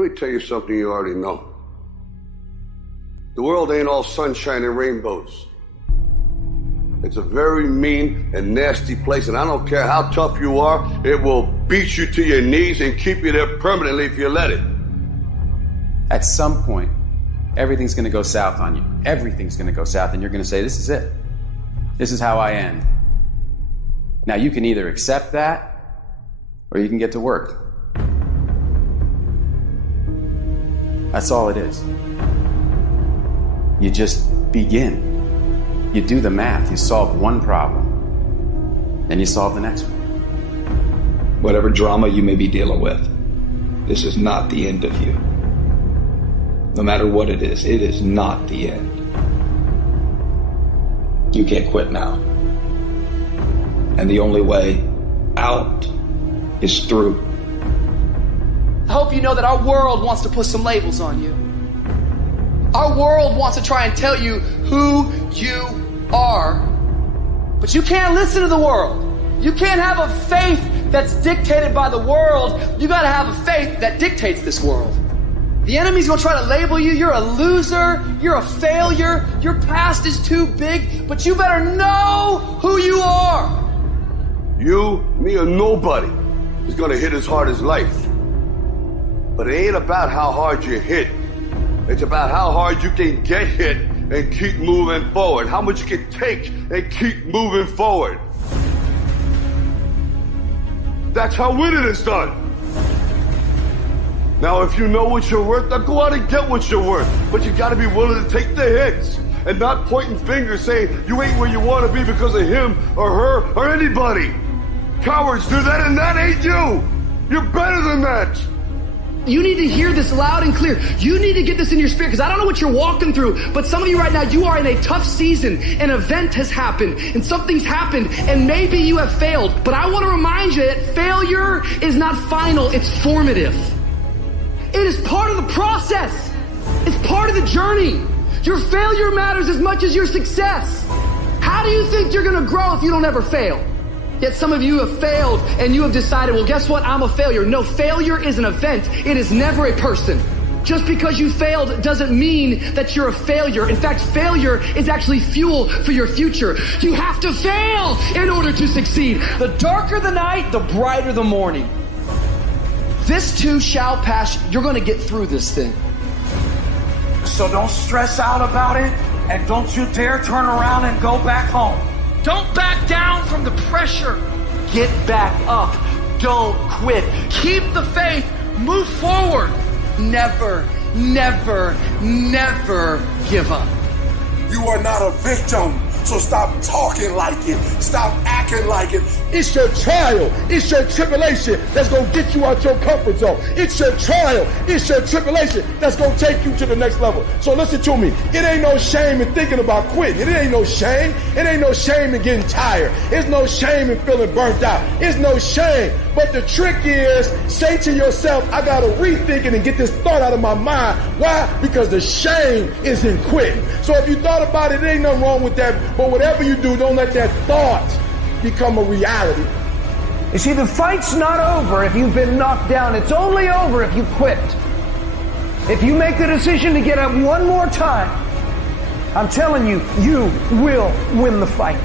Let me tell you something you already know. The world ain't all sunshine and rainbows. It's a very mean and nasty place, and I don't care how tough you are, it will beat you to your knees and keep you there permanently if you let it. At some point, everything's gonna go south on you. Everything's gonna go south, and you're gonna say, this is it. This is how I end. Now, you can either accept that, or you can get to work. That's all it is. You just begin. You do the math, you solve one problem, then you solve the next one. Whatever drama you may be dealing with, this is not the end of you. No matter what it is not the end. You can't quit now. And the only way out is through. I hope you know that our world wants to put some labels on you. Our world wants to try and tell you who you are. But you can't listen to the world. You can't have a faith that's dictated by the world. You gotta have a faith that dictates this world. The enemy's gonna try to label you. You're a loser. You're a failure. Your past is too big. But you better know who you are. You, me, or nobody is gonna hit as hard as life. But it ain't about how hard you hit. It's about how hard you can get hit and keep moving forward. How much you can take and keep moving forward. That's how winning is done. Now, if you know what you're worth, now go out and get what you're worth. But you gotta be willing to take the hits and not pointing fingers saying you ain't where you wanna be because of him or her or anybody. Cowards do that, and that ain't you. You're better than that. You need to hear this loud and clear. You need to get this in your spirit, because I don't know what you're walking through, but some of you right now, you are in a tough season. An event has happened, and something's happened, and maybe you have failed. But I want to remind you that failure is not final, it's formative. It is part of the process. It's part of the journey. Your failure matters as much as your success. How do you think you're going to grow if you don't ever fail? Yet some of you have failed and you have decided, well, guess what? I'm a failure. No, failure is an event. It is never a person. Just because you failed doesn't mean that you're a failure. In fact, failure is actually fuel for your future. You have to fail in order to succeed. The darker the night, the brighter the morning. This too shall pass. You're going to get through this thing. So don't stress out about it, and don't you dare turn around and go back home. Don't back down from the pressure. Get back up. Don't quit. Keep the faith. Move forward. Never, never, never give up. You are not a victim. So stop talking like it. Stop acting like it. It's your trial. It's your tribulation that's going to get you out your comfort zone. It's your trial. It's your tribulation that's going to take you to the next level. So listen to me. It ain't no shame in thinking about quitting. It ain't no shame. It ain't no shame in getting tired. It's no shame in feeling burnt out. It's no shame. But the trick is, say to yourself, I got to rethink it and get this thought out of my mind. Why? Because the shame is in quitting. So if you thought about it, there ain't nothing wrong with that. But whatever you do, don't let that thought become a reality. You see, the fight's not over if you've been knocked down. It's only over if you quit. If you make the decision to get up one more time, I'm telling you, you will win the fight.